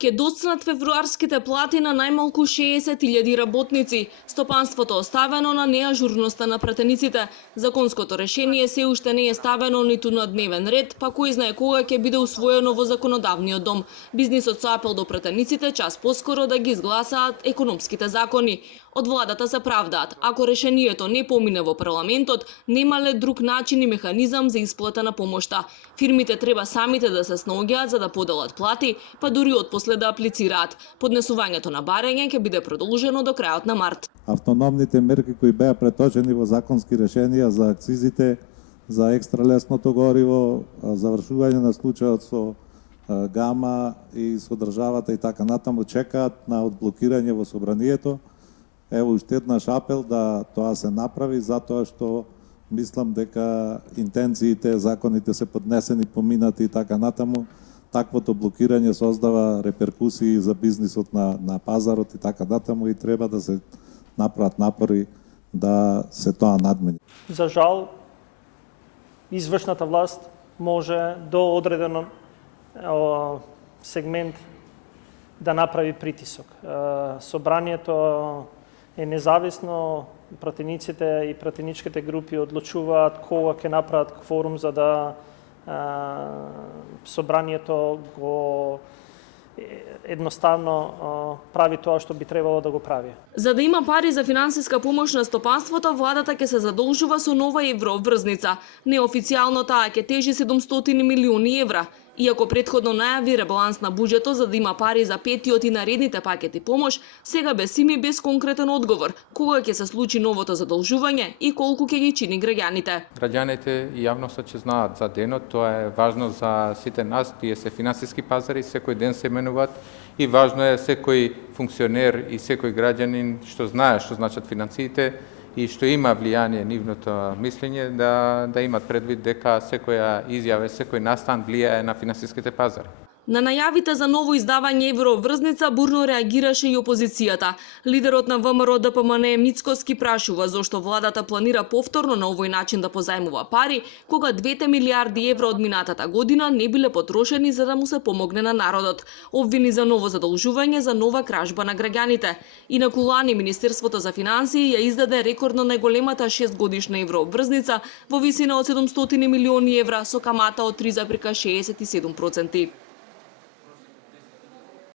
Ке доцнат февруарските плати на најмалку 60.000 работници. Стопанството оставено на неажурноста на пратениците. Законското решение се уште не е ставено ниту на дневен ред, па кој знае кога ќе биде усвоено во законодавниот дом. Бизнисот со апел до пратениците час поскоро да ги изгласаат економските закони. Од владата се правдаат, ако решението не помине во парламентот, немале друг начин и механизам за исплата на помошта. Фирмите треба самите да се снаоѓаат за да поделат плати, па дури отпосле да аплицираат. Поднесувањето на барање ќе биде продолжено до крајот на март. Автономните мерки кои беа преточени во законски решенија за акцизите, за екстра лесното гориво, завршување на случајот со гама и со државата и така натаму чекаат на одблокирање во собранието. Ево уште еднаш апел да тоа се направи, затоа што мислам дека интенциите, законите се поднесени, поминати и така натаму. Таквото блокирање создава реперкусии за бизнисот на пазарот и така натаму и треба да се направат напори да се тоа надмени. За жал, извршната власт може до одреден сегмент да направи притисок. Собранието е независно, пратениците и пратеничките групи одлучуваат кога ќе направат кворум за да собранието го едноставно прави тоа што би требало да го прави. За да има пари за финансиска помош на стопанството, владата ќе се задолжува со нова еврообврзница. Неофицијално таа ќе тежи 700 милиони евра. Иако претходно најави ребаланс на буџетот за да има пари за петиот и наредните пакети помош, сега без сими без конкретен одговор кога ќе се случи новото задолжување и колку ќе ги чини граѓаните. Граѓаните и јавноста ќе знаат за денот, тоа е важно за сите нас, тие се финансиски пазари, секој ден се менуваат и важно е секој функционер и секој граѓанин што знае што значат финансиите и што има влијание нивното мислење да имат предвид дека секоја изјава, секој настан влијае на финансиските пазари. На најавите за ново издавање еврообврзница бурно реагираше и опозицијата. Лидерот на ВМРО ДПМН Мицкоски прашува зошто владата планира повторно на овој начин да позајмува пари, кога 2 милиарди евро од минатата година не биле потрошени за да му се помогне на народот. Обвини за ново задолжување за нова кражба на граѓаните. Инаку лани Министерството за финансии ја издаде рекордно најголемата 6-годишна еврообврзница во висина од 700 милиони евра со камата од 3,67%.